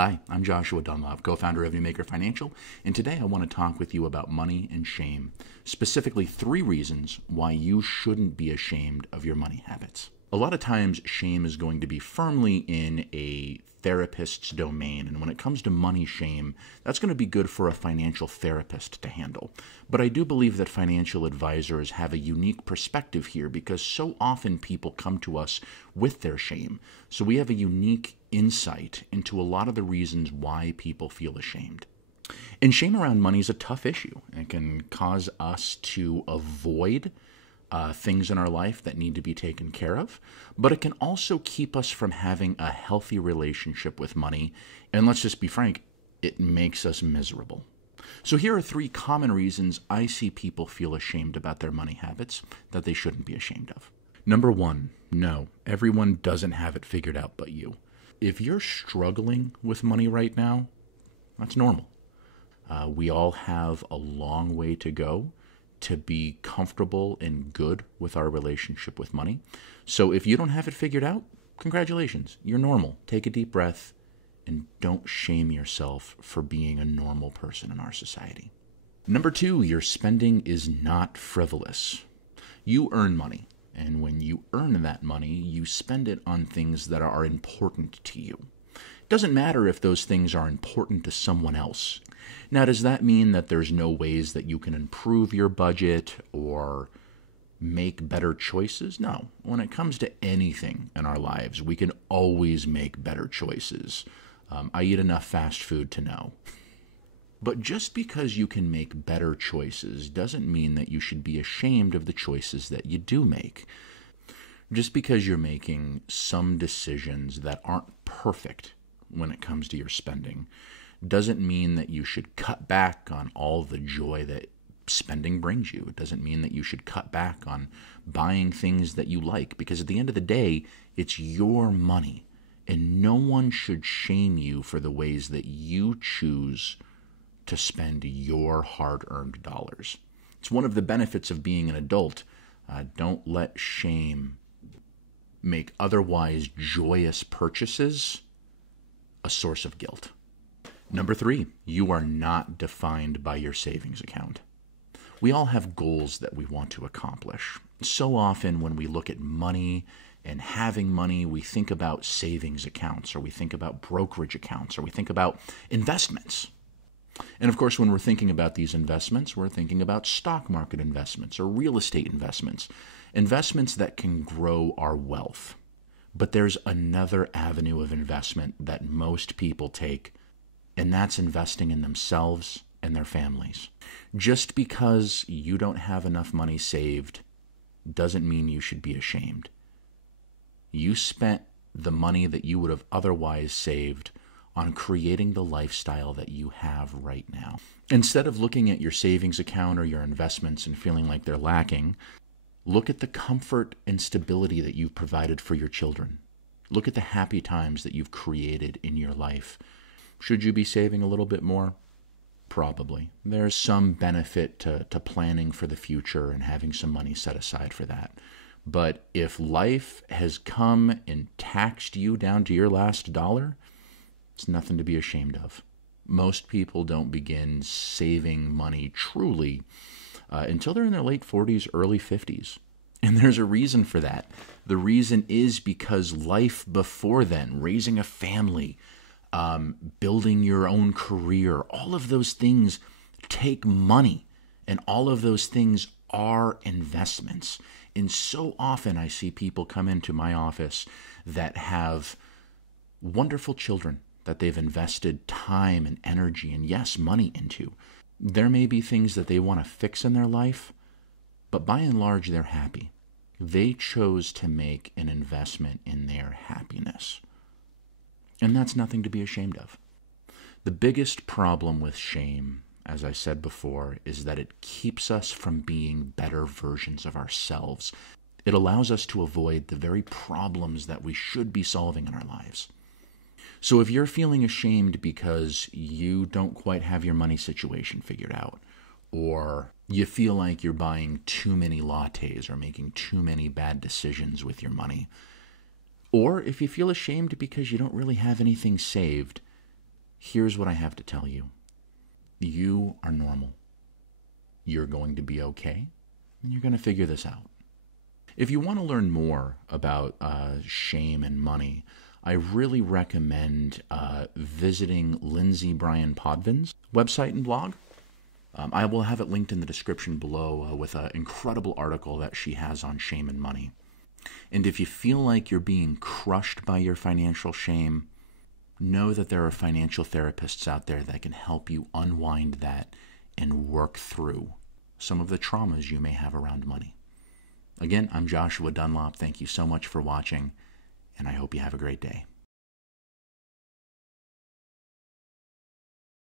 Hi, I'm Joshua Dunlop, co-founder of NewMaker Financial, and today I want to talk with you about money and shame, specifically 3 reasons why you shouldn't be ashamed of your money habits. A lot of times, shame is going to be firmly in a therapist's domain, and when it comes to money shame, that's going to be good for a financial therapist to handle. But I do believe that financial advisors have a unique perspective here because so often people come to us with their shame. So we have a unique insight into a lot of the reasons why people feel ashamed. And shame around money is a tough issue. It can cause us to avoid things in our life that need to be taken care of, but it can also keep us from having a healthy relationship with money. And let's just be frank, it makes us miserable. So here are 3 common reasons I see people feel ashamed about their money habits that they shouldn't be ashamed of. Number 1, no, everyone doesn't have it figured out but you. If you're struggling with money right now, that's normal. We all have a long way to go to be comfortable and good with our relationship with money. So if you don't have it figured out, congratulations, you're normal. Take a deep breath and don't shame yourself for being a normal person in our society. Number 2, your spending is not frivolous. You earn money, and when you earn that money, you spend it on things that are important to you. It doesn't matter if those things are important to someone else. Now, does that mean that there's no ways that you can improve your budget or make better choices? No. When it comes to anything in our lives, we can always make better choices. I eat enough fast food to know. But just because you can make better choices doesn't mean that you should be ashamed of the choices that you do make. Just because you're making some decisions that aren't perfect when it comes to your spending doesn't mean that you should cut back on all the joy that spending brings you. It doesn't mean that you should cut back on buying things that you like, because at the end of the day, it's your money, and no one should shame you for the ways that you choose to spend your hard-earned dollars. It's one of the benefits of being an adult. Don't let shame make otherwise joyous purchases a source of guilt. Number 3, you are not defined by your savings account. We all have goals that we want to accomplish. So often when we look at money and having money, we think about savings accounts, or we think about brokerage accounts, or we think about investments. And of course, when we're thinking about these investments, we're thinking about stock market investments or real estate investments, investments that can grow our wealth. But there's another avenue of investment that most people take, and that's investing in themselves and their families. Just because you don't have enough money saved doesn't mean you should be ashamed. You spent the money that you would have otherwise saved on creating the lifestyle that you have right now. Instead of looking at your savings account or your investments and feeling like they're lacking, look at the comfort and stability that you've provided for your children. Look at the happy times that you've created in your life. Should you be saving a little bit more? Probably. There's some benefit to planning for the future and having some money set aside for that. But if life has come and taxed you down to your last dollar, it's nothing to be ashamed of. Most people don't begin saving money truly until they're in their late 40s, early 50s. And there's a reason for that. The reason is because life before then, raising a family, building your own career, all of those things take money, and all of those things are investments. And so often I see people come into my office that have wonderful children that they've invested time and energy and, yes, money into. There may be things that they want to fix in their life, but by and large, they're happy. They chose to make an investment in their happiness. And that's nothing to be ashamed of. The biggest problem with shame, as I said before, is that it keeps us from being better versions of ourselves. It allows us to avoid the very problems that we should be solving in our lives. So if you're feeling ashamed because you don't quite have your money situation figured out, or you feel like you're buying too many lattes or making too many bad decisions with your money, or if you feel ashamed because you don't really have anything saved, Here's what I have to tell you. You are normal. You're going to be okay, and you're going to figure this out. If you want to learn more about shame and money, I really recommend visiting Lindsay Bryan Podvin's website and blog. I will have it linked in the description below with an incredible article that she has on shame and money. And if you feel like you're being crushed by your financial shame, know that there are financial therapists out there that can help you unwind that and work through some of the traumas you may have around money. Again, I'm Joshua Dunlop. Thank you so much for watching, and I hope you have a great day.